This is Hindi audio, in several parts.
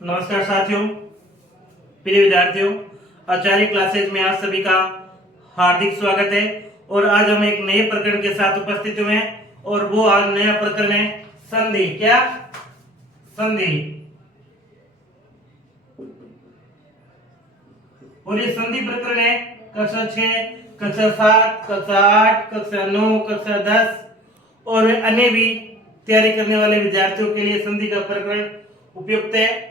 नमस्कार साथियों, प्रिय विद्यार्थियों, आचार्य क्लासेज में आप सभी का हार्दिक स्वागत है। और आज हम एक नए प्रकरण के साथ उपस्थित हुए हैं और वो आज नया प्रकरण है संधि। क्या? संधि। और ये संधि प्रकरण है कक्षा 6, कक्षा 7, कक्षा 8, कक्षा 9, कक्षा 10 और अन्य भी तैयारी करने वाले विद्यार्थियों के लिए संधि का प्रकरण उपयुक्त है।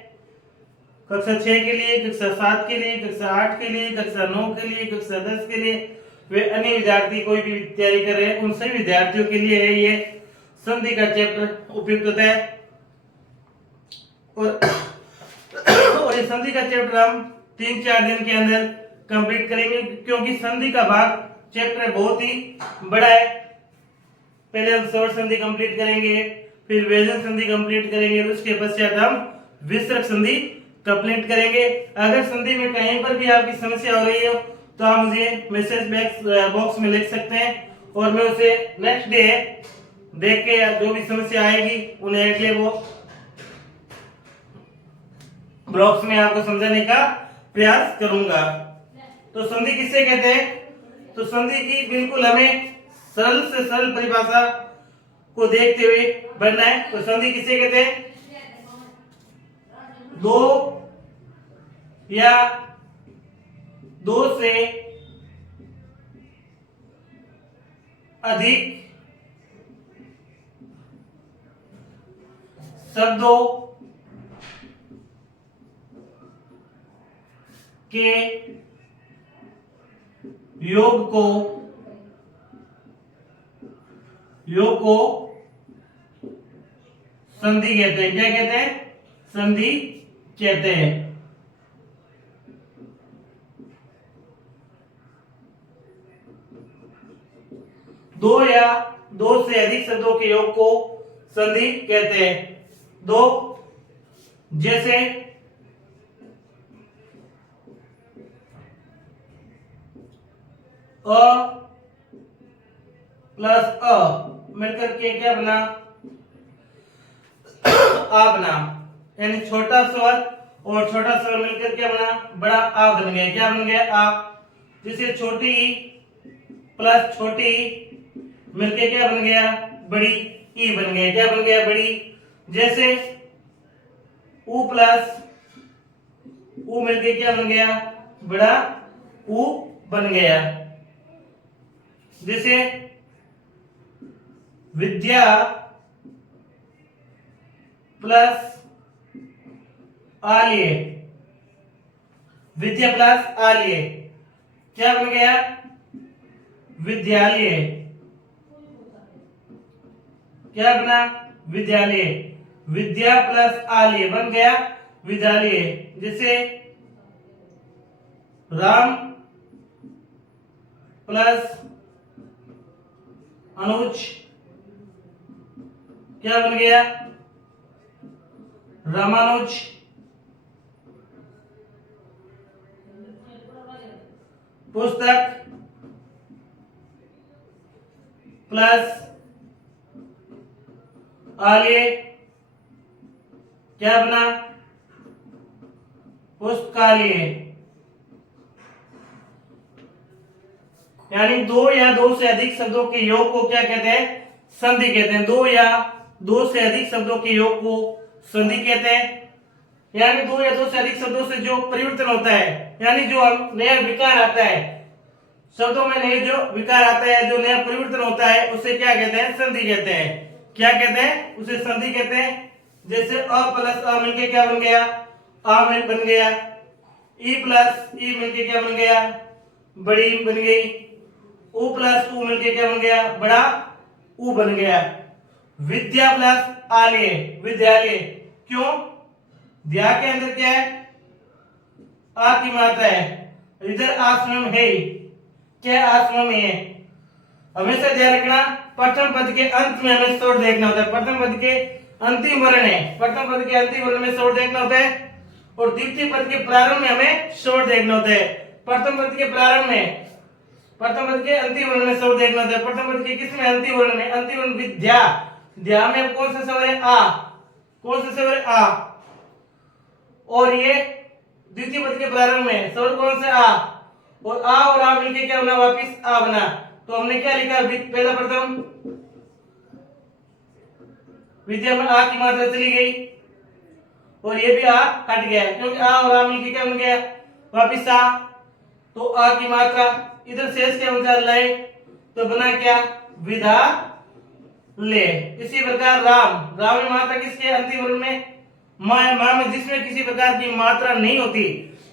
कक्षा 6 के लिए, कक्षा 7 के लिए, कक्षा 8 के लिए, कक्षा 9 के लिए, कक्षा 10 के लिए, वे अन्य विद्यार्थी कोई भी तैयारी कर रहे हैं उन सभी विद्यार्थियों के लिए है ये संधि का चैप्टर उपयुक्त है। और ये संधि का चैप्टर हम 3-4 दिन के अंदर कंप्लीट करेंगे, क्योंकि संधि का भाग चैप्टर बहुत ही बड़ा है। पहले हम स्वर संधि कंप्लीट करेंगे, फिर व्यंजन संधि कंप्लीट करेंगे, उसके पश्चात हम विसर्ग संधि कंप्लीट करेंगे। अगर संधि में कहीं पर भी आपकी समस्या हो रही हो तो आप मुझे मैसेज बॉक्स में लिख सकते हैं और मैं उसे नेक्स्ट डे देख के जो भी समस्या आएगी उन्हें अगले वो ब्लॉक्स में आपको समझाने का प्रयास करूंगा। तो संधि किसे कहते हैं? तो संधि की बिल्कुल हमें सरल से सरल परिभाषा को देखते हुए बढ़ना है। तो संधि किसे कहते हैं? दो या दो से अधिक शब्दों के योग को संधि कहते हैं। क्या कहते हैं? संधि कहते हैं। दो या दो से अधिक शब्दों के योग को संधि कहते हैं। दो जैसे अ प्लस अ मिलकर के क्या बना? आ बना। यानी छोटा स्वर और छोटा स्वर मिलकर क्या बना? बड़ा आ बन गया। क्या बन गया? आ। जिसे छोटी ई प्लस छोटी ई मिलके क्या बन गया? बड़ी ई बन गया। क्या बन गया? बड़ी। जैसे उ प्लस उ मिलके क्या बन गया? बड़ा उ बन गया। जैसे विद्या प्लस आर्य, विद्या प्लस आर्य क्या बन गया? विद्यालय। क्या बना? विद्यालय। विद्या प्लस आर्य बन गया विद्यालय। जैसे राम प्लस अनुज क्या बन गया? रामानुज। पुस्तक प्लस आर्य क्या बना? पुस्तकालय। यानी दो या दो से अधिक शब्दों के योग को क्या कहते हैं? संधि कहते हैं। दो या दो से अधिक शब्दों के योग को संधि कहते हैं। यानी दो या दो से अधिक शब्दों से जो परिवर्तन होता है, यानी जो नया विकार आता है, शब्दों में नए जो विकार आता है, जो नया परिवर्तन होता है, उसे क्या कहते हैं? संधि कहते हैं। क्या कहते हैं? उसे संधि कहते हैं। जैसे अ प्लस अ मिलके क्या बन गया? आ में बन गया। ई प्लस ई मिलके क्या बन गया? बड़ी बन गई। उ प्लस उ मिलके क्या बन गया? बड़ा उ बन गया। विद्या प्लस आलय विद्यालय। क्यों? द्या के अंदर क्या है? आ की मात्रा है। इधर आश्रम है। क्या आश्रम है? हमेशा ध्यान रखना, प्रथम पद के अंत में हमें स्वर देखना होता है। प्रथम पद के अंतिम वर्ण है, प्रथम पद के अंतिम वर्ण में स्वर देखना होता है और द्वितीय पद के प्रारंभ में हमें स्वर देखना होता है। प्रथम पद के प्रारंभ में, प्रथम पद के अंतिम वर्ण में स्वर देखना होता है। प्रथम पद के किसमें? अंतिम वर्ण में। अंतिम वर्ण विद्या। ध्या में कौन सा स्वर है? आ। कौन सा स्वर है? आ। और ये द्वितीय पद के प्रारंभ में स्वर कौन सा आ, और आ मिलके क्या बना, वापिस आ बना। तो हमने क्या लिखा, पहला प्रथम विद्या में आ की मात्रा चली गई और ये भी आ हट गया, क्योंकि आ और आ मिलके क्या बन गया, वापिस आ। तो आ की मात्रा इधर शेष क्या बचा, लय, तो बना क्या, विधा ले। इसी प्रकार राम, राम में मात्रा किसके, अंतिम वर्ण में मां में, जिसमें किसी प्रकार की मात्रा नहीं होती,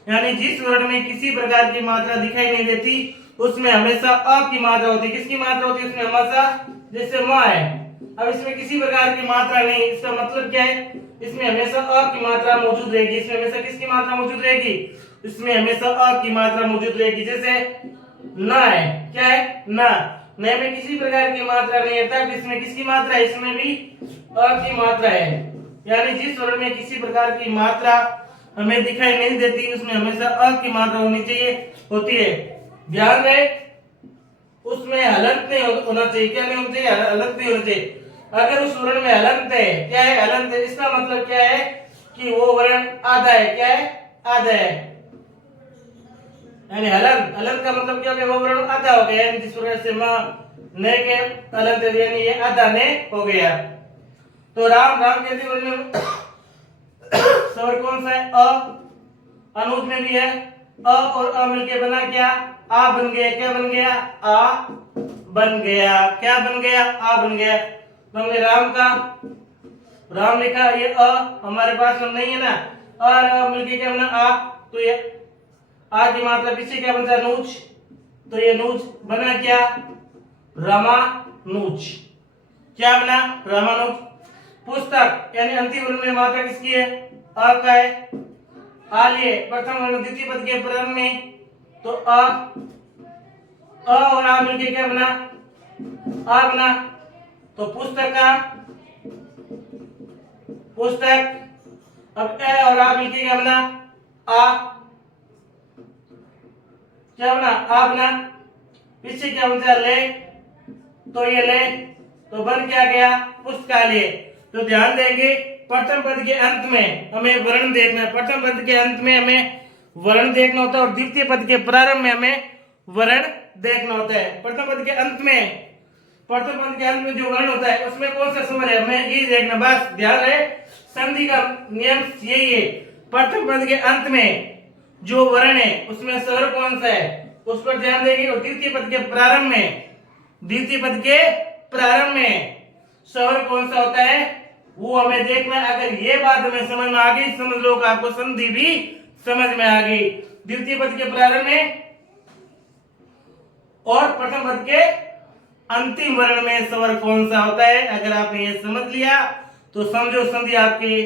यानी जिस वर्ण में किसी प्रकार की मात्रा दिखाई नहीं देती उसमें हमेशा अ की मात्रा होती है। किसकी मात्रा होती है उसमें, हमेशा, जैसे मां है, अब इसमें किसी प्रकार की मात्रा नहीं, इसका मतलब क्या है, इसमें हमेशा अ की मात्रा मौजूद रहेगी। इसमें हमेशा किसकी मात्रा मौजूद रहेगी, इसमें हमेशा अ की मात्रा मौजूद रहेगी। जैसे न है, क्या है, न, न में किसी प्रकार की मात्रा नहीं है, तब इसमें किसकी मात्रा है, इसमें भी अ की मात्रा है। यानी जिस वर्ण में किसी प्रकार की मात्रा हमें दिखाई नहीं देती उसमें हमेशा अ की मात्रा होनी चाहिए, होती है। ध्यान रहे, उसमें हलंत नहीं होना चाहिए, क्या नहीं होना चाहिए, हलंत नहीं होना चाहिए। अगर उस वर्ण में हलंत है, क्या है, हलंत है, इसका मतलब क्या है कि वो वर्ण आधा है, क्या है, आधा है। यानी हलंत, हलंत का मतलब क्या है, वो वर्ण आधा हो गया, यानी जिस वर्ण से मां ने के हलंत, यानी ये आधा ने हो गया। तो राम, राम के वर्ण में स्वर कौन सा है, अ। अनुज में भी है, अ और अ मिलके बना क्या, आ बन गया। क्या बन गया, आ बन गया। क्या बन गया, आ बन गया। तो हमने राम का, राम लिखा, ये अ हमारे पास में नहीं है ना, और अ मिलके क्या बना, आ। तो ये आ की मात्रा पीछे क्या बनता है, नूच, तो ये नूच बना क्या, रामानुज। क्या बना, रामानुज। पुस्तक, यानी अंतिम वर्ण में मात्रा किसकी है, अ का है। आ लिए प्रथम वर्ण द्वितीय पद के प्रारंभ में, तो अ और आ मिलके क्या बना, आ बना। तो पुस्तक का, पुस्तक। अब ए और आ मिलके क्या बना, आ। क्या बना, आ बना। पीछे क्या बचा, ले, तो ये ले, तो बन क्या गया, पुस्तकालय। तो ध्यान देंगे, प्रथम पद के अंत में हमें वर्ण देखना है, प्रथम पद के अंत में हमें वर्ण देखना होता है और द्वितीय पद के प्रारंभ में हमें वर्ण देखना होता है। प्रथम पद के अंत में, प्रथम पद के अंत में जो वर्ण होता है उसमें कौन सा स्वर है, हमें यही देखना, बस ध्यान रहे, संधि का नियम यही है। प्रथम पद के अंत में जो वर्ण है उसमें स्वर कौन सा है उस पर ध्यान देंगे, और द्वितीय पद के प्रारंभ में, द्वितीय पद के प्रारंभ में स्वर कौन सा होता है वो हमें देखना है। अगर ये बात हमें समझ में आ गई, समझ लो कि आपको संधि भी समझ में आ गई। द्वितीय पद के प्रारंभ में और प्रथम पद के अंतिम वर्ण में स्वर कौन सा होता है, अगर आपने ये समझ लिया तो समझो संधि आपकी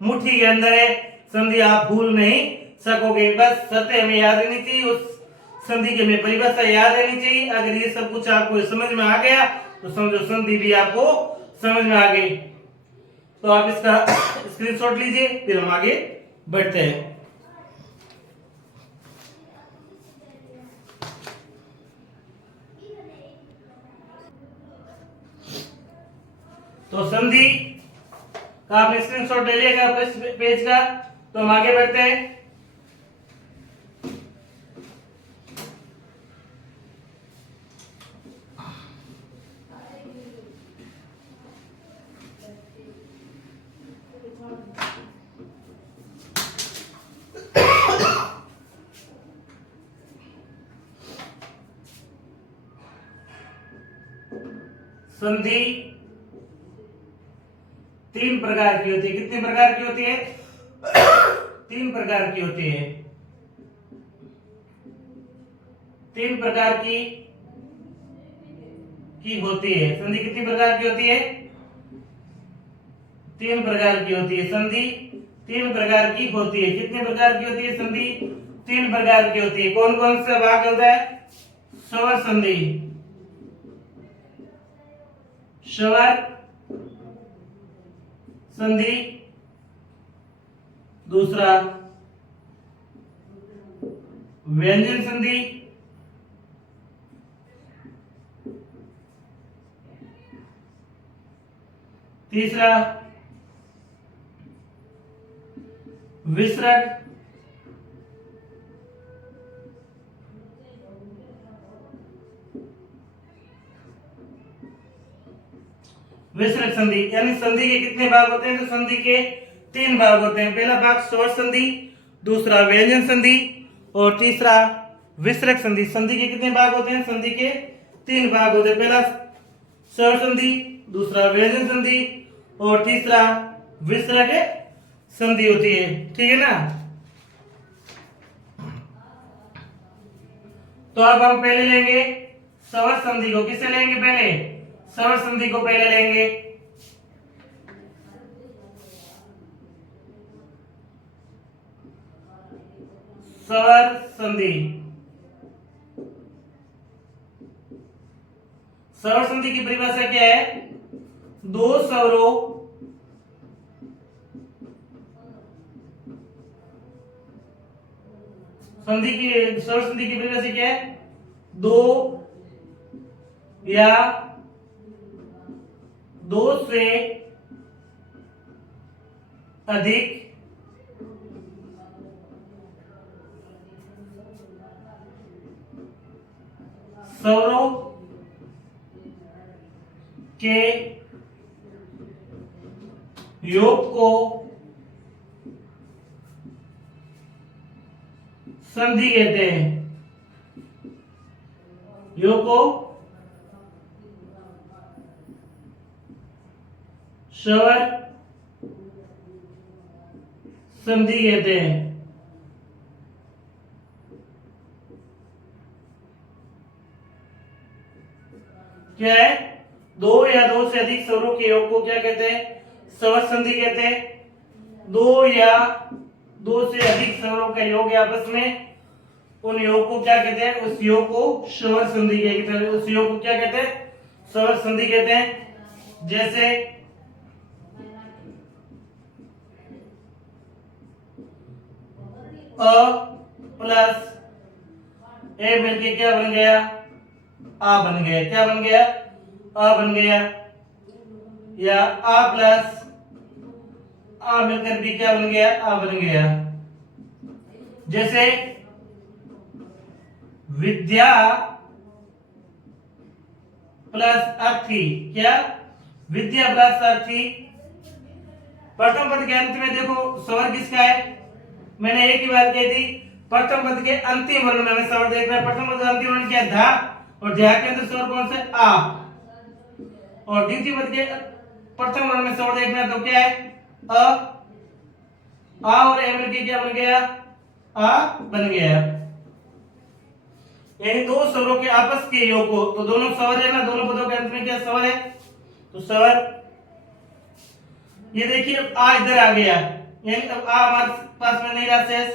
मुट्ठी के अंदर है, संधि आप भूल नहीं सकोगे। बस शर्तें हमें याद रहनी चाहिए, उस संधि की हमें परिभाषा याद रहनी चाहिए। अगर ये सब कुछ आपको समझ में आ गया तो समझो संधि भी आपको समझ में आ गई। तो आप इसका स्क्रीनशॉट लीजिए, फिर हम आगे बढ़ते हैं। तो संधि का आपने स्क्रीनशॉट ले लिया पेज का, तो हम आगे बढ़ते हैं। संधि तीन प्रकार की होती है। कितने प्रकार की होती है, तीन प्रकार की होती है। तीन प्रकार की होती है संधि। कितनी प्रकार की होती है, तीन प्रकार की होती है संधि। तीन प्रकार की होती है। कितने प्रकार की होती है संधि, तीन प्रकार की होती है। कौन कौन सा भाग होता है, स्वर संधि, स्वर संधि, दूसरा व्यंजन संधि, तीसरा विसर्ग विसर्ग संधि, यानी संधि के कितने भाग होते हैं? तो संधि के 3 भाग होते हैं। पहला भाग स्वर संधि, दूसरा व्यंजन संधि और तीसरा विसर्ग संधि। संधि के कितने भाग होते हैं? संधि के 3 भाग होते हैं। पहला स्वर संधि, दूसरा व्यंजन संधि और तीसरा विसर्ग संधि होती है। ठीक है ना? तो अब हम पहले लेंगे स्वर संधि को। किसे लेंगे पहले? स्वर संधि को पहले लेंगे। स्वर संधि, स्वर संधि की परिभाषा क्या है? दो स्वरों संधि की, स्वर संधि की परिभाषा क्या है? दो या दो से अधिक स्वरों के योग को संधि कहते हैं। योग को स्वर संधि कहते हैं। क्या है? दो या दो से अधिक स्वरों के योग को क्या कहते हैं? स्वर संधि कहते हैं। दो या दो से अधिक स्वरों का योग है आपस में, उन योग को क्या कहते हैं? उस योग को स्वर संधि कहते हैं। उस योग को क्या कहते हैं? स्वर संधि कहते हैं। जैसे अ प्लस ए मिलके क्या बन गया? आ बन गया। क्या बन गया? आ बन गया। या आ प्लस आ मिलकर भी क्या बन गया? आ बन गया। जैसे विद्या प्लस अर्थी। क्या? विद्या प्लस अर्थी। प्रथम पद के अंत में देखो स्वर किसका है? मैंने एक ही बात कही थी, प्रथम पद के अंतिम वर्ण में हमें स्वर देखना है। प्रथम पद का अंतिम वर्ण क्या है? धा। और धा के अंदर स्वर कौन सा? आ। और द्वितीय पद के प्रथम वर्ण में स्वर देखना है तो क्या है? अ। आ और ए मिलके क्या बन गया? आ बन गया। यानी दो स्वरों के आपस के योग को, तो दोनों स्वर है ना, दोनों पदों के अंत में क्या स्वर है? तो स्वर। ये देखिए आ इधर आ गया, यानी अब आ हमारे पास में नहीं रहा शेष।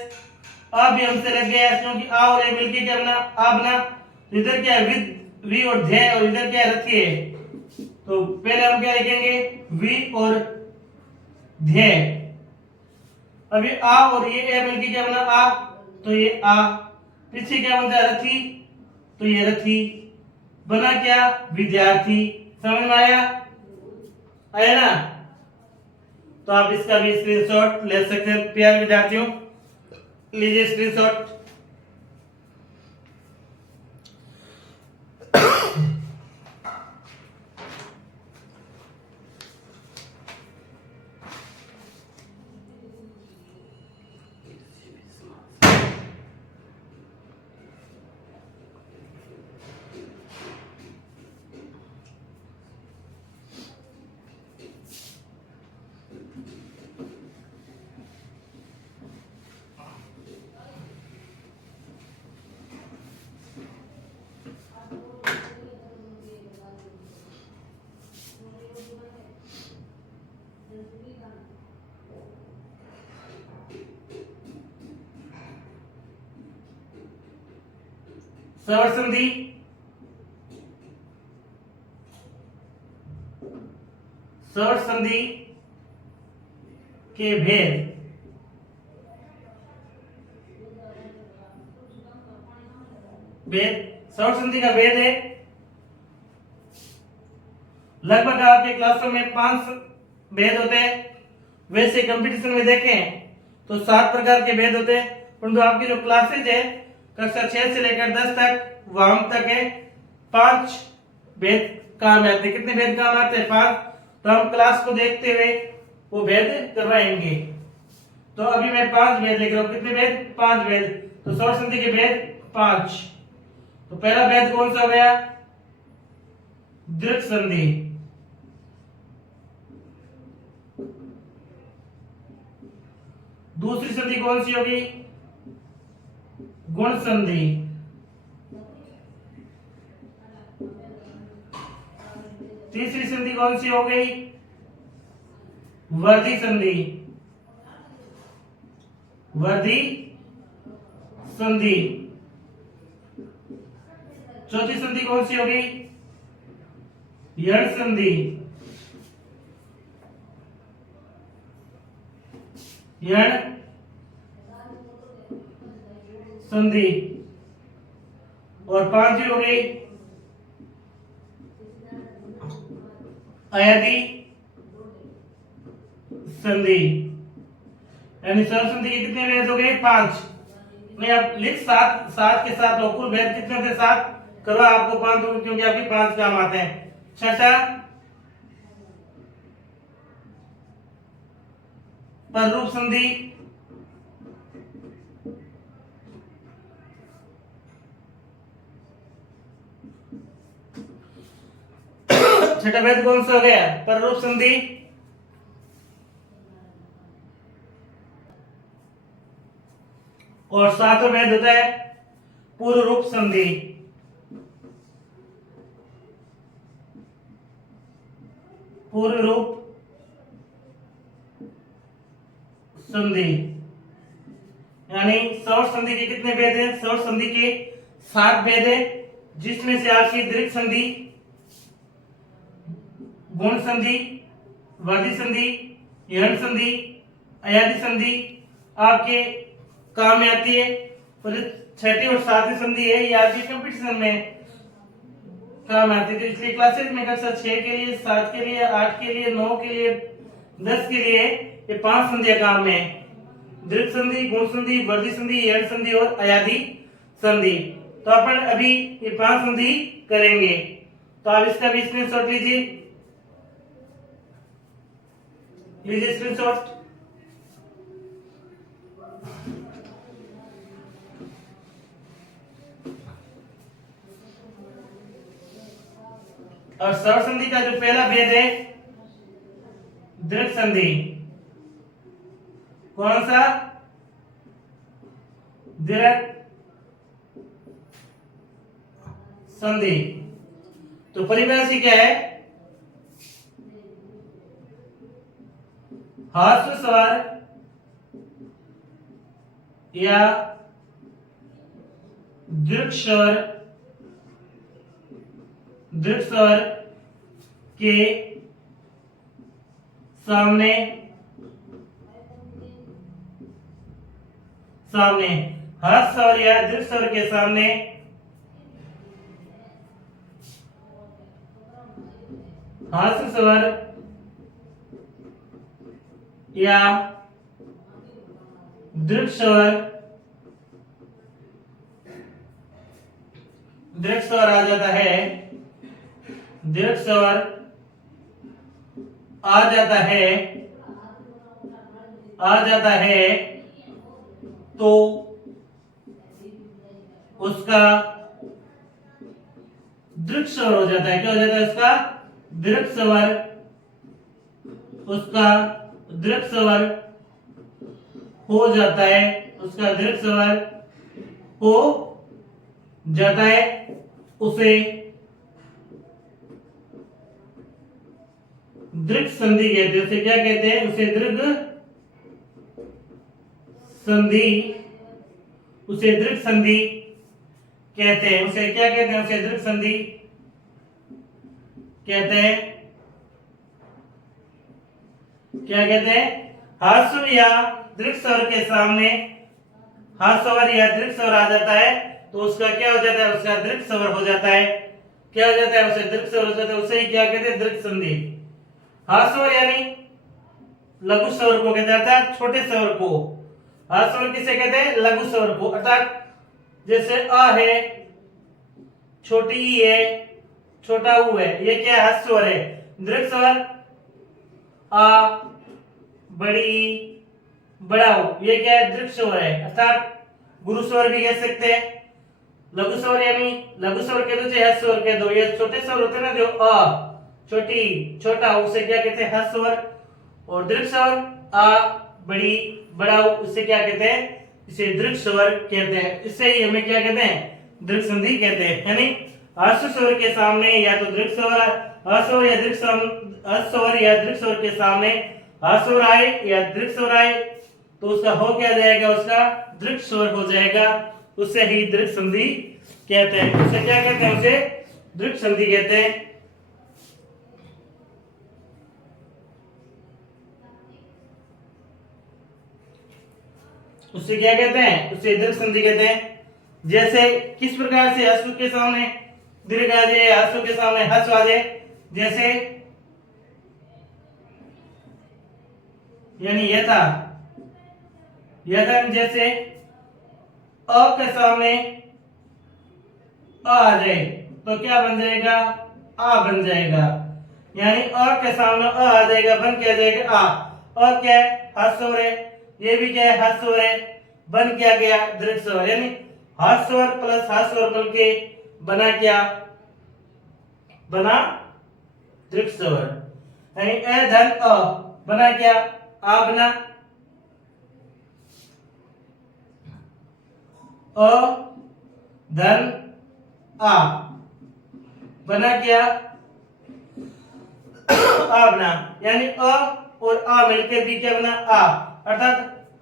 आ भी हमसे लग गया क्योंकि आ और ए मिलके क्या बना? आ बना। इधर क्या है? विद, वी और ध्य, और इधर क्या है? रथी है। तो पहले हम क्या लिखेंगे? वी और ध्य। अभी आ और ये ए मिलके क्या बना? आ। तो ये आ। पीछे क्या बनता है? रथी। तो ये रथी बना। क्या? विद्यार्थी। समझ में आया? आया ना? तो आप इसका भी स्क्रीनशॉट ले सकते हैं प्यारे विद्यार्थियों। लीजिए स्क्रीनशॉट। स्वर संधि, स्वर संधि के भेद। भेद, स्वर संधि का भेद है लगभग आपके क्लासों में 5 भेद होते हैं। वैसे कंपटीशन में देखें तो 7 प्रकार के भेद होते हैं। परंतु आपकी जो क्लासेज है कक्षा 6 से लेकर 10 तक वाम तक है, 5 भेद काम आते हैं। कितने भेद काम आते हैं? 5। तो हम क्लास को देखते हुए वो भेद करवाएंगे। तो अभी मैं 5 भेद लिख रहा हूँ। कितने भेद? 5 भेद। तो सौर संधि के भेद 5। तो पहला भेद कौन सा हो गया? दृढ़ संधि। दूसरी संधि कौन सी होगी? गुण संधि। तीसरी संधि कौन सी हो गई? वर्धी संधि। वर्धी संधि। चौथी संधि कौन सी होगी? यण संधि। यण संधि। और 5वीं हो गई अयादी संधि। यानी सौर संधि के कितने भेद हो गए? 5। नहीं आप लिख 7, 7 के साथ कुल भेद कितने थे? 7 करवा आपको 5 दूंगा क्योंकि आपके 5 काम आते हैं। छठा पररूप संधि। छठा भेद कौन सा हो गया? पररूप संधि। और 7वां भेद होता है पूर्व रूप संधि। पूर्व रूप संधि। यानी सौर संधि के कितने भेद हैं? सौर संधि के 7 भेद है, जिसमें से आपकी दीर्घ संधि, गुण संधि, वर्धी संधि, यण संधि, अयादी संधि आपके काम में आती है। और 6ठी और 7वीं संधि है ये आपकी कंपटीशन में काम आती है। तो इसलिए क्लासेस में कक्षा 6 के लिए, 7 के लिए, 8 के लिए, 9 के लिए, 10 के लिए ये 5 संधियां काम में है। दीर्घ संधि, गुण संधि, वर्धी संधि, यण संधि और अयादी संधि। तो अपन अभी ये 5 संधि करेंगे। तो आप इसका भी स्क्रीनशॉट लीजिए। लीजिए स्क्रीनशॉट। और सौर संधि का जो पहला भेद है दृढ़ संधि। कौन सा? दृढ़ संधि। तो परिभाषा क्या है? ह्रस्व स्वर या दीर्घ स्वर, दीर्घ स्वर के सामने ह्रस्व स्वर या दीर्घ स्वर के सामने ह्रस्व स्वर या दीर्घ स्वर आ जाता है। दीर्घ स्वर आ जाता है तो उसका दीर्घ स्वर हो जाता है। क्या हो जाता है? उसका दीर्घ स्वर, उसका दीर्घ स्वर हो जाता है, उसका दीर्घ स्वर हो जाता है। उसे दीर्घ संधि कहते हैं। उसे क्या कहते हैं? उसे दीर्घ संधि, उसे दीर्घ संधि कहते हैं। उसे क्या कहते हैं? उसे दीर्घ संधि कहते हैं। क्या कहते हैं? ह्रस्व या दीर्घ स्वर के सामने ह्रस्व स्वर या दीर्घ स्वर आ जाता है तो उसका क्या हो जाता है? उसका दीर्घ स्वर हो जाता है। क्या हो जाता है? उसे दीर्घ स्वर हो जाता है। उसे ही क्या कहते हैं? दीर्घ संधि। ह्रस्व स्वर यानी लघु स्वर को कहते हैं, अर्थात छोटे स्वर को। ह्रस्व स्वर किसे कहते हैं? लघु स्वर को। अर्थात जैसे अ है, छोटी ई है, छोटा ऊ है, ये क्या है? ह्रस्व स्वर है। दीर्घ स्वर आ, बड़ी ई, बड़ा ऊ, ये क्या है? दीर्घ स्वर है। अर्थात गुरु स्वर भी कह सकते हैं। लघु स्वर यानी लघु स्वर कह दो चाहे ह्रस्व स्वर कह दो, ये छोटे स्वर होते हैं ना, जो अ, छोटी, छोटा, उसे क्या कहते हैं? ह्रस्व स्वर। और दीर्घ स्वर आ, बड़ी, बड़ा, उसे क्या कहते हैं? इसे दीर्घ स्वर कहते हैं। इससे ही हमें क्या कहते हैं? दीर्घ संधि कहते हैं। यानी ह्रस्व स्वर के सामने या तो दीर्घ स्वर, ह्रस्व या दीर्घ स्वर या दीर्घ स्वर के सामने ह्रस्व स्वर आए या दीर्घ स्वर आए तो उसका हो क्या जाएगा? उसका दीर्घ स्वर हो जाएगा। उसे ही दीर्घ संधि कहते हैं। उसे क्या कहते हैं? उसे दीर्घ संधि कहते हैं। उसे क्या कहते हैं? उसे दीर्घ संधि कहते हैं। जैसे किस प्रकार से ह्रस्व के सामने दीर्घ आ जाए, ह्रस्व के सामने ह्रस्व आ जाए, जैसे यानी यथा, यथा जैसे अ के सामने आ जाए तो क्या बन जाएगा? आ बन जाएगा। यानी अ के सामने आ जाएगा, बन क्या जाएगा? आ। अ क्या है? ह्रस्व स्वर है, ये भी क्या है? ह्रस्व स्वर है, बन क्या गया? दीर्घ स्वर। यानी ह्रस्व स्वर प्लस ह्रस्व स्वर बन के बना क्या? बना दीर्घ स्वर। यानी ए धन अ बना क्या? आ बना अ धन आ बना क्या? आ बना। यानी अ और आ मिलकर भी क्या बना? आ। अर्थात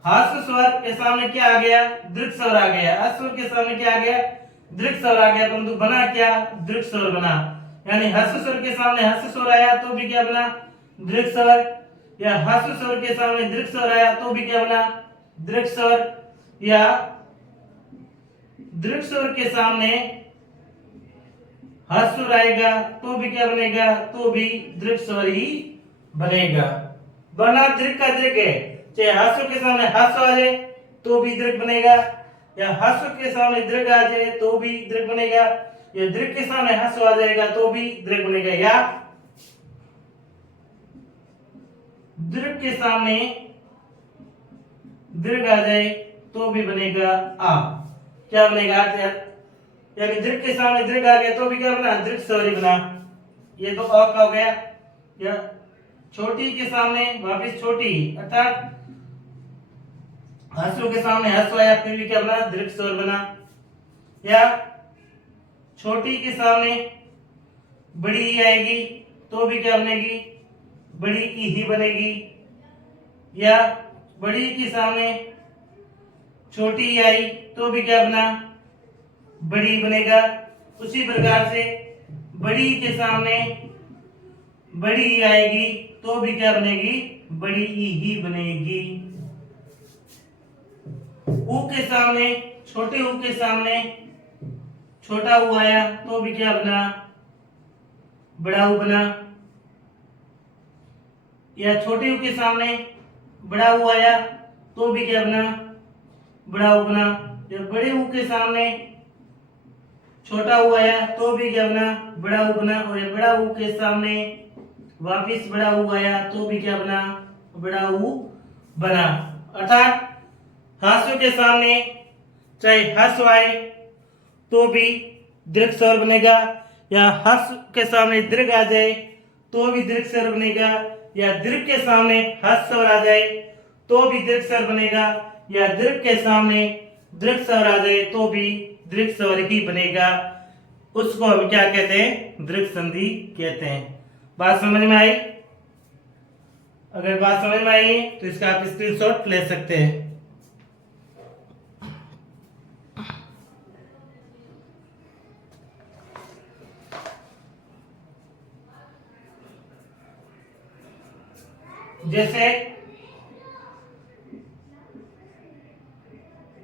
ह्रस्व स्वर के सामने क्या आ गया? दीर्घ स्वर आ गया। ह्रस्व स्वर के सामने क्या आ गया? दीर्घ स्वर आ गया, परंतु बना क्या? दीर्घ स्वर बना। यानी ह्रस्व स्वर के सामने ह्रस्व स्वर आया तो भी क्या बना? दीर्घ स्वर। या ह्रस्व स्वर के सामने दीर्घ स्वर आया तो भी क्या बना? दीर्घ स्वर। या दीर्घ स्वर के सामने ह्रस्व स्वर आएगा तो भी क्या बनेगा? तो भी दीर्घ स्वर ही बनेगा। बना दीर्घ का दीर्घ है, चाहे ह्रस्व के सामने ह्रस्व आ जाए तो भी दीर्घ बनेगा, या ह्रस्व के सामने दीर्घ आ जाए तो भी दीर्घ बनेगा, या दीर्घ के सामने ह्रस्व आ जाएगा तो भी दीर्घ बनेगा, या दीर्घ के सामने दीर्घ आ जाए तो भी बनेगा आ। क्या बनेगा? यानी दीर्घ के सामने दीर्घ आ गया तो भी क्या बना? दीर्घ स्वर ही बना। ये तो अ का हो गया। या छोटी के सामने वापस छोटी, अर्थात ह्रस्व के सामने ह्रस्व आया फिर भी क्या बना? दीर्घ स्वर बना। या छोटी के सामने बड़ी ई आएगी तो भी क्या बनेगी? बड़ी ई ही बनेगी। या बड़ी के सामने छोटी ई आई तो भी क्या बना? बड़ी बनेगा। उसी प्रकार से बड़ी के सामने बड़ी ई आएगी तो भी क्या बनेगी? बड़ी ई ही बनेगी। ऊ के सामने छोटे ऊ के सामने छोटा ऊ आया तो भी क्या बना? बड़ा ऊ बना। या छोटे ऊ के सामने बड़ा ऊ आया तो भी क्या बना? बड़ा ऊ बना। या बड़े ऊ के सामने छोटा ऊ आया तो भी क्या बना? बड़ा ऊ बना। और या बड़ा ऊ के सामने वापिस बड़ा ऊ आया तो भी क्या बना? बड़ा ऊ बना। अर्थात ह्रस्व के सामने चाहे ह्रस्व आए तो भी दीर्घ स्वर बनेगा, या ह्रस्व के सामने दीर्घ आ जाए तो भी दीर्घ स्वर बनेगा, या दीर्घ के सामने ह्रस्व स्वर आ जाए तो भी दीर्घ स्वर बनेगा, या दीर्घ के सामने दीर्घ स्वर आ जाए तो भी दीर्घ स्वर ही बनेगा। उसको हम क्या कहते हैं? दीर्घ संधि कहते हैं। बात समझ में आई? अगर बात समझ में आई तो इसका आप स्क्रीनशॉट ले सकते हैं। जैसे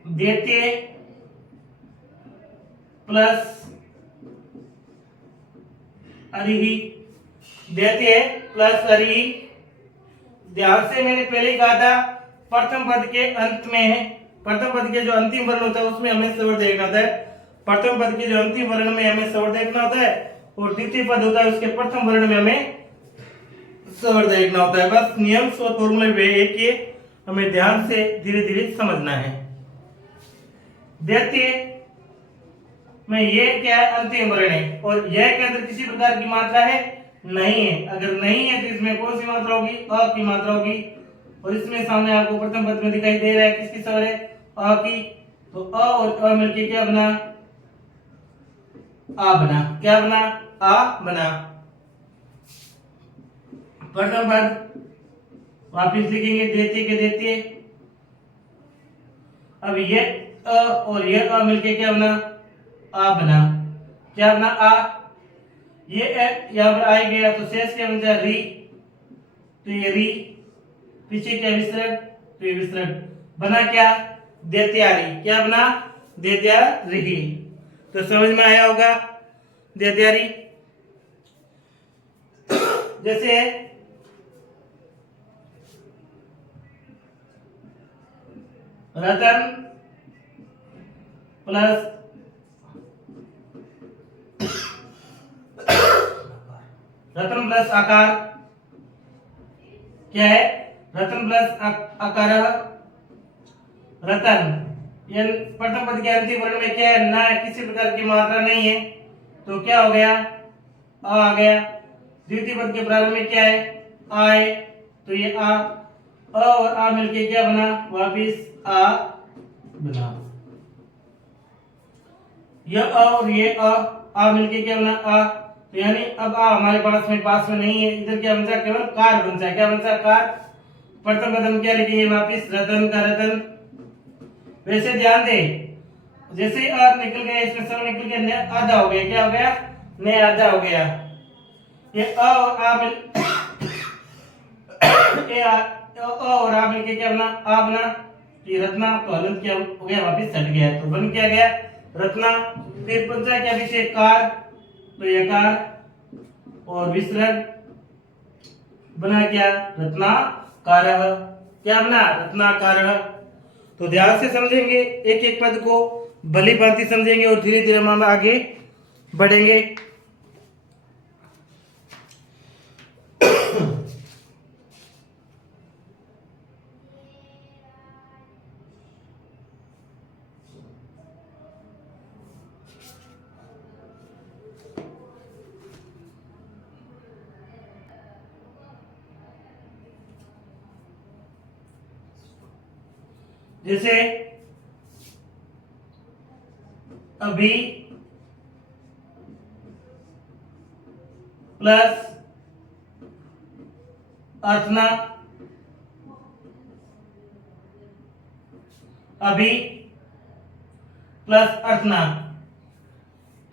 देते प्लस अरिही, देते प्लस अरिही। ध्यान से मैंने पहले ही कहा था प्रथम पद के अंत में, प्रथम पद के जो अंतिम वर्ण होता है उसमें हमें स्वर देखना होता है। प्रथम पद के जो अंतिम वर्ण में हमें स्वर देखना होता है और द्वितीय पद होता है उसके प्रथम वर्ण में हमें स्वर देखना होता है। बस नियम और फॉर्मूले वे एक ही, हमें ध्यान से धीरे धीरे समझना है। द्वितीय में ये क्या है, अंतिम वर्ण है और यह के अंदर किसी प्रकार की मात्रा है नहीं है। अगर नहीं है तो इसमें कौन सी मात्रा होगी, अ की मात्रा होगी। और इसमें सामने आपको प्रथम पद में दिखाई दे रहा है किसकी स्वर है, अ की। तो अ और अ मिलके क्या बना, आ बना। क्या बना, आ बना। प्रथम पद वापिस लिखेंगे द्वितीय के द्वितीय। अब ये अ और ये अ मिलके क्या बना, आ बना। क्या बना, आ। ये यहां पर आ गया तो शेष क्या बन जाए, री। तो ये री, पीछे क्या विसर्ग, तो ये विसर्ग बना क्या, देत्यारी। क्या बना, देत्यारी। तो समझ में आया होगा देत्यारी। जैसे रतन प्लस रतन प्लस आकार, क्या है, रतन प्लस आकार। रतन ये प्रथम पद के अंतिम वर्ण में क्या है, ना किसी प्रकार की मात्रा नहीं है तो क्या हो गया, आ गया। द्वितीय पद के प्रारंभ में क्या है, आ है तो ये आ और आ मिलके क्या बना, वापिस आ बना। यह अ और ये आ मिलके क्या बना, आ। तो यानी अब आ हमारे पास में नहीं है, इधर क्या बचा, केवल कार बचा। क्या बचा, कार। प्रथम पद हम क्या लिखेंगे, वापिस रतन का रतन। वैसे ध्यान दे, जैसे अ निकल गया इसमें सब निकल गया, ने आधा हो गया। क्या हो गया, ने आधा हो गया। ये अ और आ मिल ए और आ मिलके क्या बना, आ बना। ये रत्ना तो हलंत क्या हो गया, वापिस हट गया तो बन क्या गया, रत्ना। फिर बचा क्या पीछे, कार। तो ये कार और विसर्ग बना क्या, रत्नाकारः। क्या बना, रत्नाकारः। तो ध्यान से समझेंगे एक एक पद को, भली भांति समझेंगे और धीरे धीरे हम आगे बढ़ेंगे। जैसे अभी प्लस अर्चना, अभी प्लस अर्चना।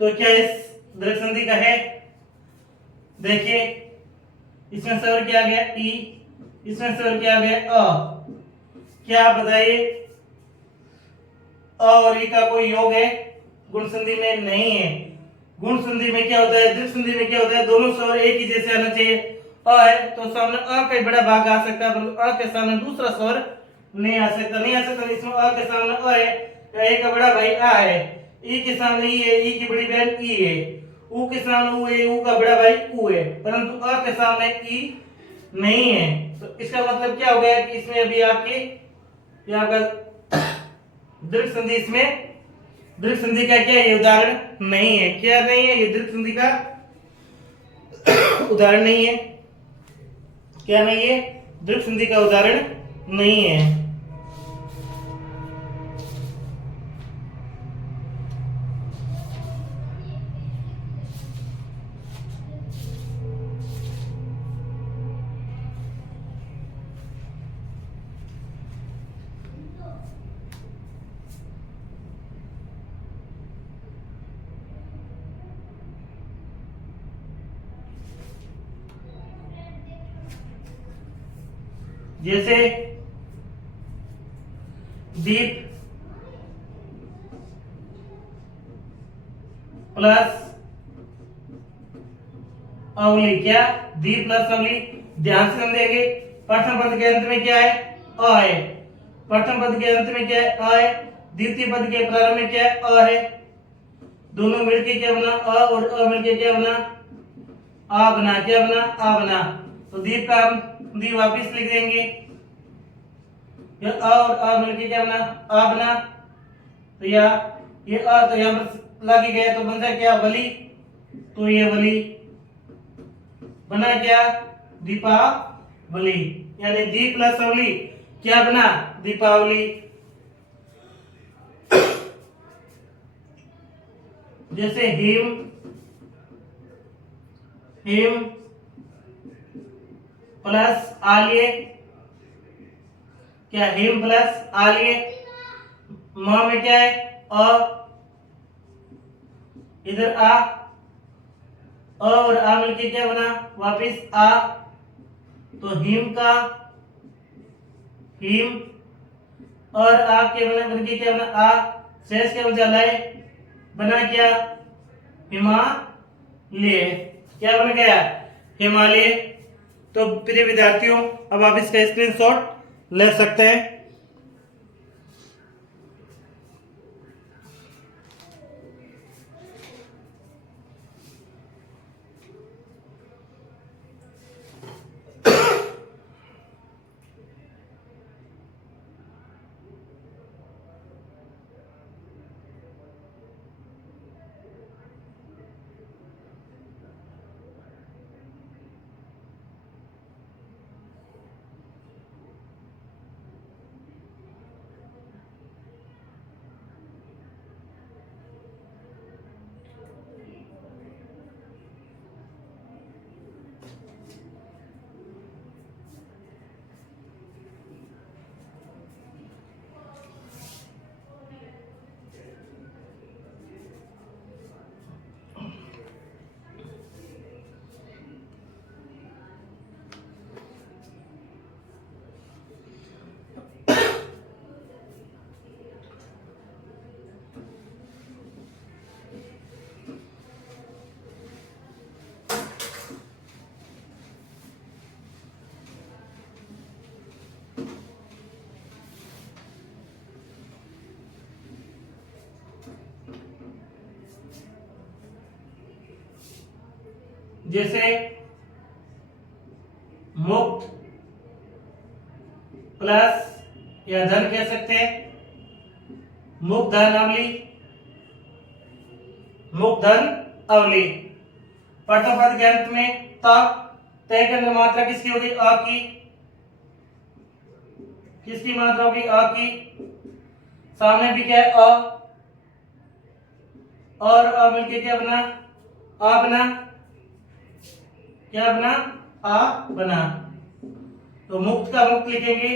तो क्या इस दीर्घ संधि का है, देखिए इसमें स्वर क्या आ गया, ई। इसमें स्वर क्या आ गया, अ। क्या बताइए, अ और ई का कोई योग है, गुण संधि में नहीं है। गुण संधि में क्या होता है, दीर्घ संधि में क्या होता है, दोनों स्वर एक ही जैसे आना चाहिए। अ है तो सामने अ का बड़ा भाग आ सकता है, परंतु अ के सामने दूसरा स्वर नहीं आ सकता। नहीं आ सकता, इसमें अ के सामने अ है, ए का बड़ा भाई आ है। ई के सामने ई है, ई की बड़ी बहन ई है। ऊ के सामने ऊ है, ऊ का बड़ा भाई ऊ है, परंतु अ के सामने ई नहीं है। तो इसका मतलब क्या हो गया कि इसमें अभी आपकी ये आपका दीर्घ संधि, इसमें दीर्घ संधि का क्या ये उदाहरण नहीं है। क्या नहीं है, ये दीर्घ संधि का उदाहरण नहीं है। क्या नहीं है, दीर्घ संधि का उदाहरण नहीं है। जैसे दीप प्लस अवली, क्या, दीप प्लस अवली। ध्यान से समझेंगे, प्रथम पद के अंत में क्या है, अ है प्रथम पद के अंत में क्या है? अ है। द्वितीय पद के प्रारंभ में क्या है? अ है। दोनों मिलके क्या बना? अ और अ मिलके क्या बना? आ बना। क्या बना? आ बना। तो दीप का हम दी वापिस लिख देंगे। ये अ और अ मिलके क्या बना? आ बना। तो या ये अ तो यहां पर लग गया तो बन जाए क्या? वली। तो ये वली बना क्या? दीपावली। यानी दीप प्लस अवली क्या बना? दीपावली। जैसे हिम, हिम प्लस आलिए, क्या? हिम प्लस आलिए। म में क्या है? अ, इधर आ, अ और आ मिलके क्या बना? वापिस आ। तो हिम का हिम और आ के बना बनके क्या बना? आ। शेष के बचा लय बना क्या? हिमालय। क्या बन गया? हिमालय। तो प्रिय विद्यार्थियों, अब आप इसका स्क्रीनशॉट ले सकते हैं। जैसे मुक्त प्लस या धन कह सकते हैं। मुक्त धन अवली, मुक्त धन अवली। प्रथम पद के अंत में त, तय के अंदर मात्रा किसकी होगी? अ की। किसकी मात्रा होगी? अ की। सामने भी क्या है? अ और अ मिलके क्या बना? आ बना। क्या बना? आ बना। तो मुक्त का मुक्त लिखेंगे।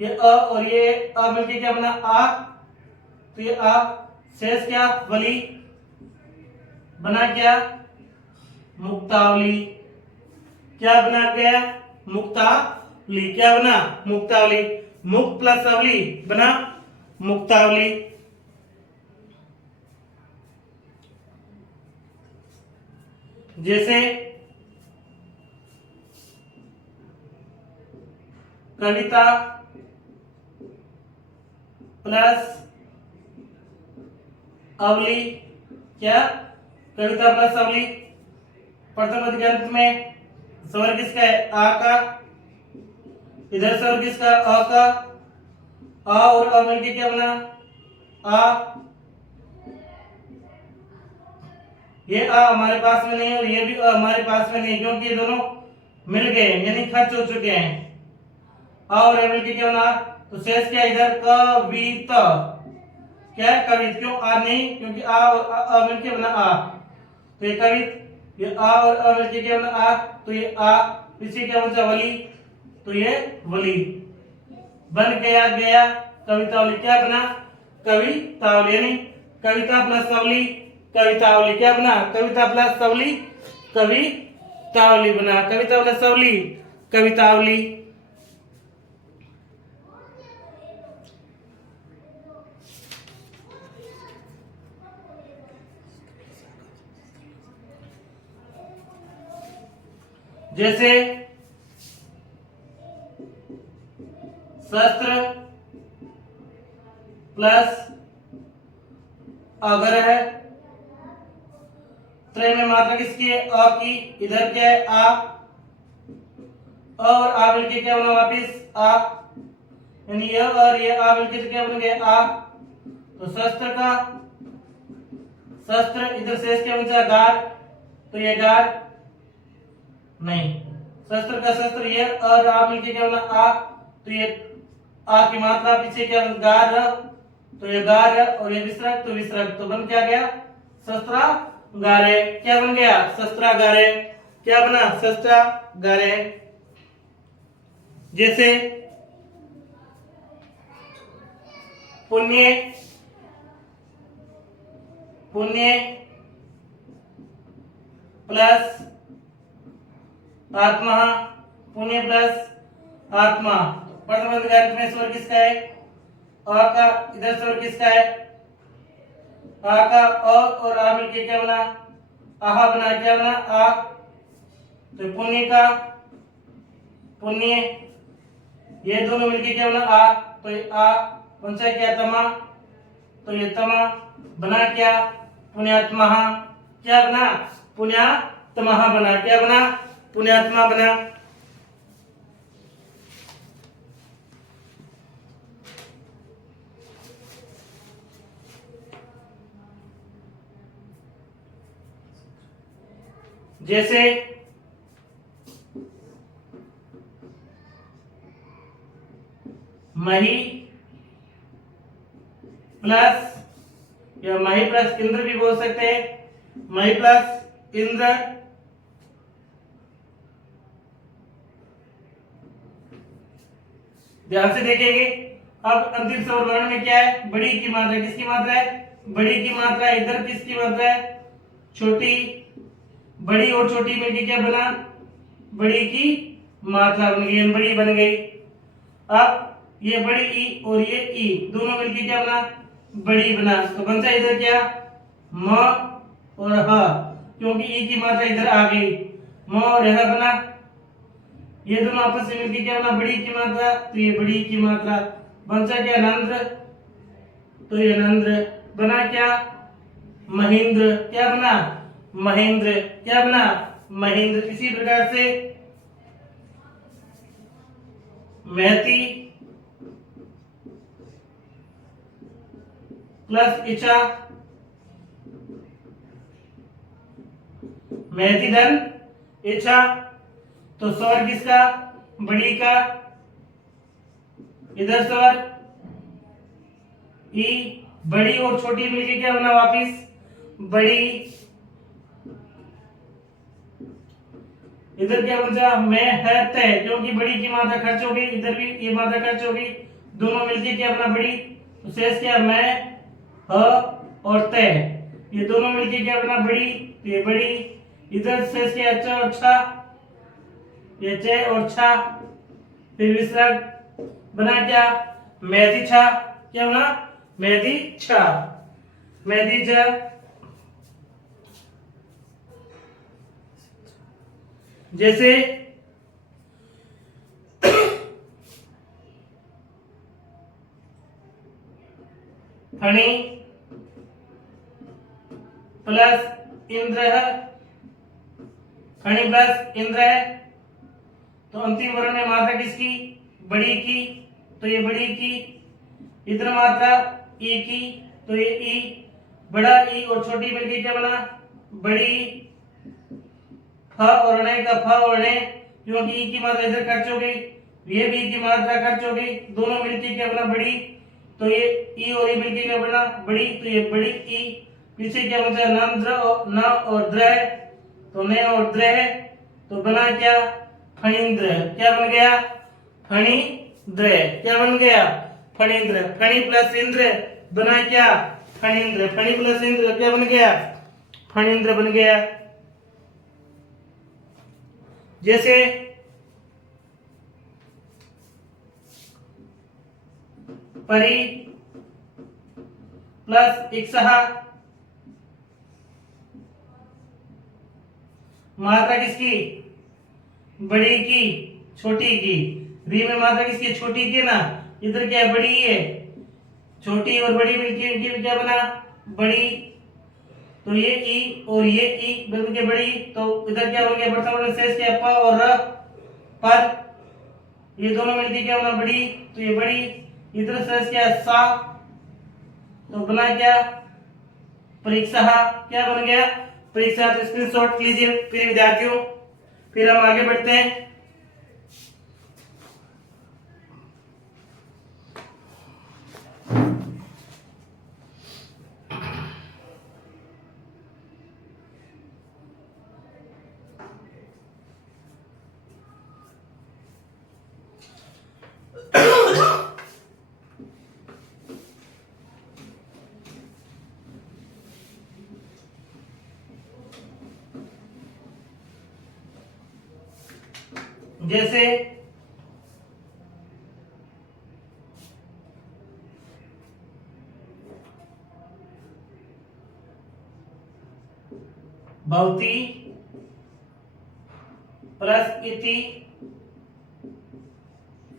ये अ और ये अ मिलके क्या बना? आ। तो ये आ। शेष क्या? वली बना क्या? मुक्तावली। क्या बना गया? मुक्तावली। क्या बना? मुक्तावली। मुक्त प्लस अवली बना मुक्तावली। जैसे कविता प्लस अवली। क्या? कविता प्लस अवली। प्रथम पद के अंत में स्वर किसका है? आ का। इधर स्वर किसका? अ का। आ और अ मिलके क्या बना? आ। ये अ हमारे पास में नहीं है और ये भी अ हमारे पास में नहीं, क्योंकि ये दोनों मिल गए यानी खर्च हो चुके हैं। अ और अ मिलके क्या बना? तो शेष क्या? इधर कविता। क्या है? कवित। क्यों आ नहीं? क्योंकि आ और अ मिलके बना आ। तो ये कवित। ये आ और अ मिलके क्या बना? आ। तो ये आ। इसी क्या बचा? वली। तो ये वली बन गया। गया कवितावली। क्या बना? कवितावली। यानी कविता प्लस अवली कवितावली। क्या बना? कविता प्लस अवली कवितावली बना। कविता प्लस अवली कवितावली। जैसे शस्त्र प्लस अग्रह, त्रय में मात्रा किसकी है? अ की। इधर क्या है? आ, और आ मिलके क्या बना वापिस? आ, यानी ये और ये आ मिलके तो क्या बन गया? आ। तो शस्त्र का शस्त्र, इधर शेष क्या बचा? गार, तो ये गार नहीं, शस्त्र का शस्त्र, ये और आ मिलके क्या बना? आ, तो ये आ की मात्रा पीछे क्या बन? गार, तो ये गार और ये विसर्ग, तो विसर्ग, तो बन क्या गया? शस्त्रागारे। क्या बन गया? शस्त्रागारे। क्या बना? शस्त्रागारे। जैसे पुण्य, पुण्य प्लस आत्मा, पुण्य प्लस आत्मा। प्रथम अधिकार में स्वर किसका है? अ का। इधर स्वर किसका है? आ का। अ और आ मिलके क्या बना? आहा बना। क्या बना? आ। तो पुण्य का पुण्य, ये दोनों मिलके क्या बना? आ, तो ये आ पंचा क्या? तमा, तो ये तमा बना क्या? पुण्यात्मा। क्या बना? पुण्यात्मा बना। क्या बना? पुण्यात्मा बना। जैसे मही प्लस, या मही प्लस इंद्र भी बोल सकते हैं। मही प्लस इंद्र, ध्यान से देखेंगे। अब अंतिम स्वर वर्ण में क्या है? बड़ी की मात्रा। किसकी मात्रा है? बड़ी की मात्रा। इधर किसकी मात्रा है? छोटी। बड़ी और छोटी मिलके क्या बना? बड़ी की मात्रा बन गई, बड़ी बन गई। अब ये बड़ी ई और ये ई दोनों मिलके क्या बना? बड़ी बना। तो बनता है इधर क्या? म और ह, क्योंकि ई की मात्रा इधर आ गई, म और ह बना। ये दोनों आपस में मिलके क्या बना? बड़ी की मात्रा, तो ये बड़ी की मात्रा बनता क्या? नंद्र, तो ये नंद्र बना। क्या? महेंद्र। क्या बना? महेंद्र। क्या बना? महेंद्र। इसी प्रकार से महती प्लस इच्छा, महती धन इच्छा, तो स्वर किसका? बड़ी का। इधर स्वर ई, बड़ी और छोटी मिलके क्या बना? वापिस बड़ी। इधर क्या बचा? मैं है तय, क्योंकि बड़ी की मात्रा खर्च हो गई, इधर भी ये मात्रा खर्च हो गई, दोनों मिलके क्या बना? बड़ी। तो शेष क्या? मैं, ह और तय, ये दोनों मिलके क्या बना? बड़ी, तो ये बड़ी। इधर शेष क्या? च और छा, ये च और छा, फिर विसर्ग बना। क्या? मैदी छा। क्या बना? मैदी छा, मैदी छा। जैसे फणी प्लस इंद्र, फणी प्लस इंद्र है, तो अंतिम वर्ण में मात्रा किसकी? बड़ी की, तो ये बड़ी की। इधर मात्रा ई की, तो ये ई, बड़ा ई और छोटी मिलके क्या बना? बड़ी। फ और ण का फ और ण, क्योंकि ई की मात्रा इधर खर्च हो गई, ये भी की मात्रा खर्च हो गई, दोनों मिलके क्या बना? बड़ी। तो ये ई और ई मिलके क्या बना? बड़ी, तो ये बड़ी ई। पीछे क्या बचा? नंद्र और न और द्र, तो न और द्र है, तो बना क्या? फणींद्र। क्या बन गया? फणींद्र। क्या बन गया? फणींद्र। फणी प्लस इंद्र बना क्या? फणींद्र। फणी प्लस इंद्र क्या बन गया? फणींद्र बन गया। जैसे परी प्लस इक्सहा, मात्रा किसकी? बड़ी की, छोटी की। री में मात्रा किसकी? छोटी की ना, इधर क्या बड़ी है, छोटी और बड़ी मिलके क्या बना, बड़ी। तो ये ई और ये ई बन के बड़ी, तो इधर क्या बन गया, वर्तमान शेष क्या, प और र, पर। ये दोनों मिलके क्या बना, बड़ी, तो ये बड़ी। इधर शेष क्या है, सा, तो बना क्या, परीक्षा। क्या बन गया, परीक्षा। तो स्क्रीनशॉट लीजिए फिर विद्यार्थियों, फिर हम आगे बढ़ते हैं। जैसे भवती प्लस इति,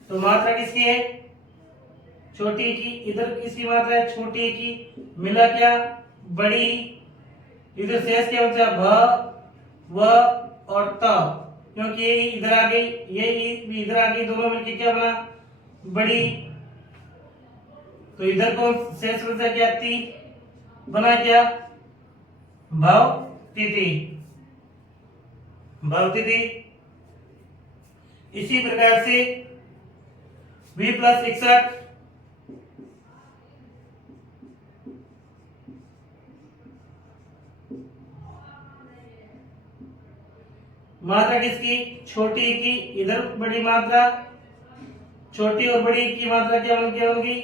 तो मात्रा किसकी है, छोटी की। इधर किसकी मात्रा है, छोटी की, मिला क्या, बड़ी। इधर शेष क्या बचा, भ, व और त, क्योंकि ये इधर आ गई, ये भी इधर आ गई, दोनों मिलके क्या बना, बड़ी। तो इधर कौन शेष बचा, क्या, ती, बना क्या, भव तिथि, भव तिथि। इसी प्रकार से v प्लस 61, मात्रा किसकी, छोटी की, इधर बड़ी मात्रा, छोटी और बड़ी की मात्रा क्या होगी,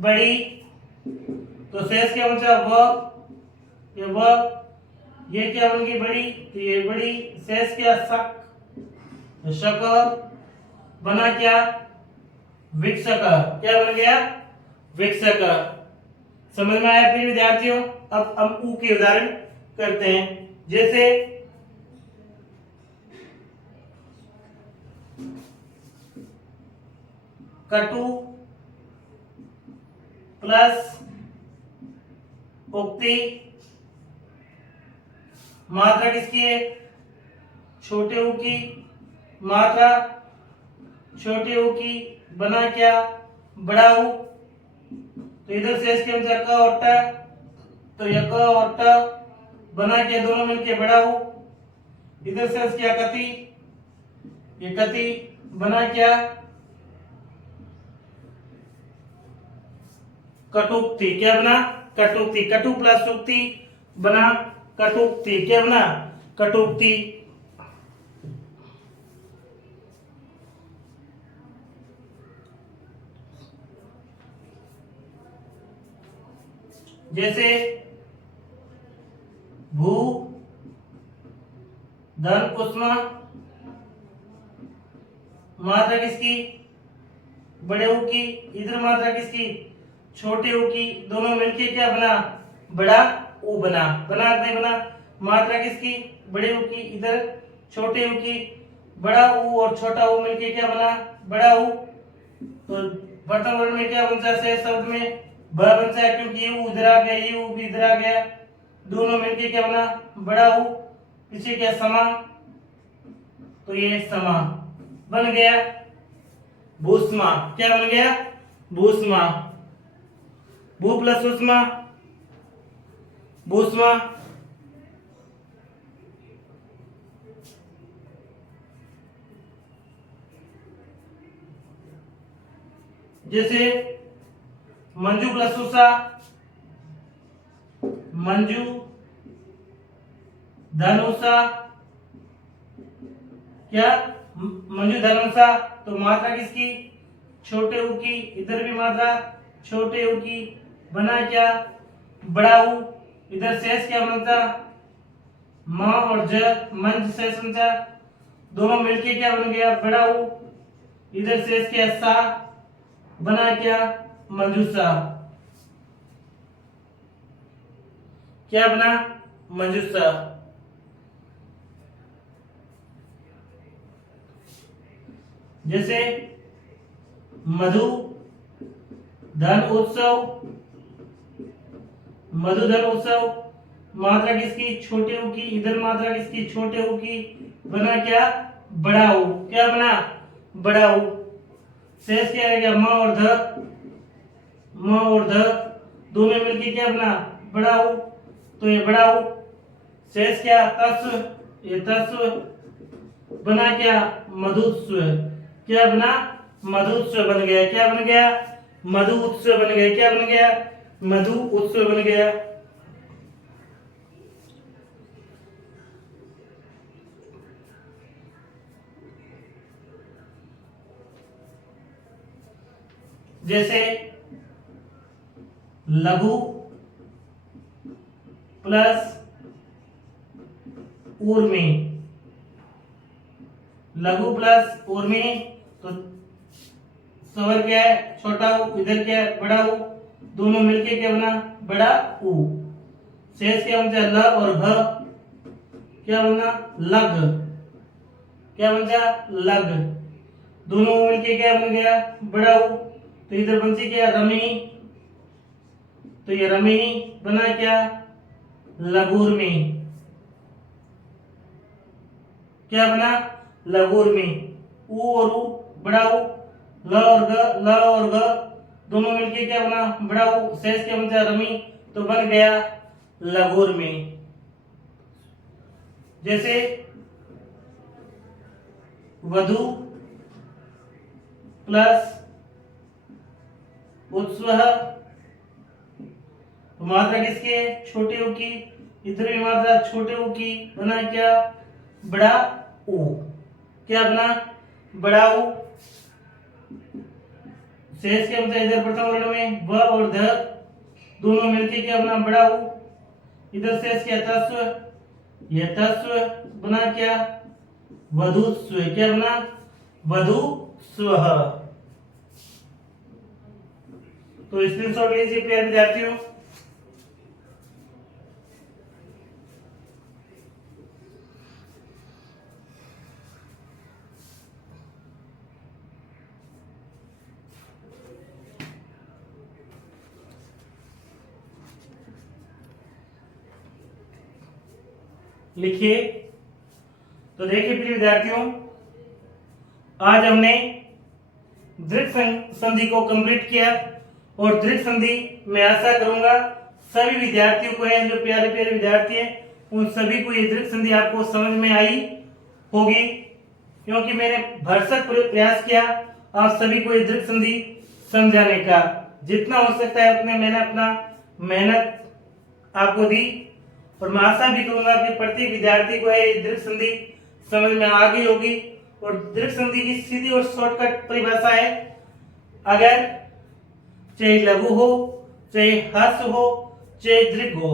बड़ी। तो शेष क्या बचा, ये क्या बन बड़ी, तो ये बड़ी। शेष क्या, शक, तो शक बना क्या, विक्षक। क्या बन गया, विक्षक। समझ में आया फिर विद्यार्थियों। अब हम ऊ के उदाहरण करते हैं। जैसे कटु प्लस उक्ति, मात्रा किसकी है, छोटे ऊ की, मात्रा छोटे ऊ की, बना क्या, बड़ा ऊ। तो इधर शेष क्या बचा, क और ट, तो यह क और ट बना क्या, दोनों मिलके बड़ा ऊ। इधर शेष क्या, कति, ये कति बना क्या, कटुक्ति। क्या बना, कटुक्ति। कटु प्लस उक्ति बना कटुक्ति। क्या बना, कटुक्ति। जैसे भू धन उष्मा, मात्रा किसकी, बड़े ऊ की। इधर मात्रा किसकी, छोटे ऊ की, दोनों मिलके क्या बना, बड़ा ऊ बना। बना नहीं बना, मात्रा किसकी, बड़े ऊ की, इधर छोटे ऊ की, बड़ा ऊ और छोटा ऊ मिलके क्या बना, बड़ा ऊ। तो प्रथम वर्ण में क्या बनता है, शब्द में ब बनता है, क्योंकि ये ऊ इधर आ गया, ये ऊ भी इधर आ गया, दोनों मिलके क्या बना, बड़ा ऊ। पीछे क्या, समा, तो ये समा बन गया। भूष्मा, क्या बन गया, भूष्मा। भू प्लस उष्मा, भूष्मा। जैसे मंजू प्लस उषा, मंजू धनुषा। क्या, मंजू धनुषा। तो मात्रा किसकी, छोटे ऊ की, इधर भी मात्रा छोटे ऊ की, बना क्या, बड़ा ऊ। इधर शेष क्या बनता, म और ज, मंज शेष बनता, दोनों मिलके क्या बन गया, बड़ा ऊ। इधर शेष क्या, सा, बना क्या, मंजूषा। क्या बना, मंजूषा। जैसे मधु धन उत्सव, मधुधन उत्सव, मात्रा किसकी छोटे ऊ की, इधर मात्रा किसकी छोटे ऊ की, बना क्या बड़ा ऊ, क्या बना बड़ा ऊ। शेष क्या रहेगा म और ध, म और ध दोनों मिलके क्या बना बड़ा ऊ, तो ये बड़ा ऊ। शेष क्या तस्व, ये तस्व बना क्या मधुस्व, क्या बना मधुस्व बन गया, क्या बन गया मधु उत्सव बन गया, क्या बन गया मधु उत्सव बन गया। जैसे लघु प्लस ऊर्मी, लघु प्लस ऊर्मी, तो स्वर क्या है छोटा ऊ, इधर क्या है बड़ा ऊ, दोनों मिलके क्या बना बड़ा ऊ। शेष क्या बन जाए ल और घ, क्या बना लग, क्या बन जाए लग, दोनों मिलके क्या बन गया बड़ा ऊ। तो इधर बन सी क्या रमी, तो ये रमी बना क्या लगूर्मी, क्या बना लगूर्मी। ऊ और ऊ बड़ा ऊ, ल और ग दोनों मिलके क्या बना बड़ा ऊ। शेष क्या बन जाए रमी, तो बन गया लगूर्मी। जैसे वधु प्लस उत्सव, मात्रा किसकी है छोटे ऊ की, इधर भी मात्रा छोटे ऊ की, बना क्या बड़ा ऊ, क्या बना बड़ा ऊ। शेष क्या बचा इधर प्रथम वर्ण में व और ध दोनों मिलके क्या बना बड़ा ऊ। इधर शेष क्या तस्व, यह तस्व बना क्या वधुस्व, क्या बना वधुस्व। तो स्क्रीनशॉट लीजिए प्यारे विद्यार्थियों। लिखिए। तो देखिए प्रिय विद्यार्थियों, आज हमने दृढ़ संधि को कंप्लीट किया और दृढ़ संधि मैं आशा करूंगा सभी विद्यार्थियों को है जो प्यारे प्यारे विद्यार्थी हैं उन सभी को ये दृढ़ संधि आपको समझ में आई होगी, क्योंकि मैंने भरसक प्रयास किया आप सभी को ये दृढ़ संधि समझाने का। जितना हो सकता है उतने मैंने अपना मेहनत आपको दी और मैं आशा भी करूंगा कि प्रत्येक विद्यार्थी को ये दृढ़ संधि समझ में आ गई होगी। और दृढ़ संधि की सीधी और शॉर्टकट परिभाषा है, अगर चाहे लघु हो चाहे ह्रस्व हो चाहे दीर्घ हो,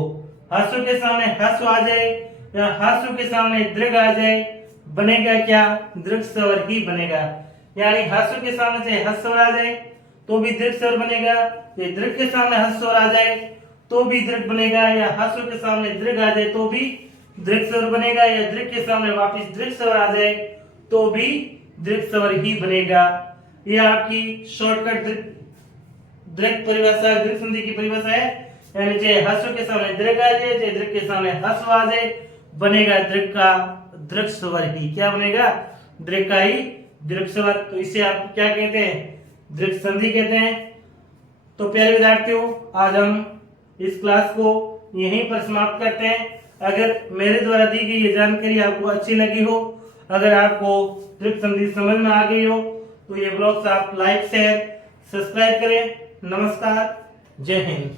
ह्रस्व के सामने ह्रस्व आ जाए या ह्रस्व के सामने दीर्घ आ जाए, बनेगा क्या दीर्घ स्वर ही बनेगा। यानी ह्रस्व के सामने चाहे ह्रस्व स्वर आ जाए तो भी दीर्घ स्वर बनेगा, चाहे दीर्घ के सामने ह्रस्व स्वर आ जाए तो भी दीर्घ बनेगा, या ह्रस्व के सामने दीर्घ आ जाए तो भी दीर्घ स्वर बनेगा, या दीर्घ के सामने वापस दीर्घ स्वर आ जाए तो भी दीर्घ स्वर ही बनेगा। यह आपकी शॉर्टकट दीर्घ परिभाषा दीर्घ संधि की परिभाषा है। यानी चाहे ह्रस्व के सामने दीर्घ आ जाए चाहे दीर्घ के सामने ह्रस्व आ जाए, बनेगा दीर्घ का दीर्घ स्वर ही, क्या बनेगा दीर्घ का ही दीर्घ स्वर। तो इसे आप क्या कहते हैं दीर्घ संधि कहते हैं। तो प्यारे विद्यार्थियों, आज हम इस क्लास को यहीं पर समाप्त करते हैं। अगर मेरे द्वारा दी गई ये जानकारी आपको अच्छी लगी हो, अगर आपको दीर्घ संधि समझ में आ गई हो, तो ये ब्लॉग्स आप लाइक शेयर सब्सक्राइब करें। नमस्कार, जय हिंद।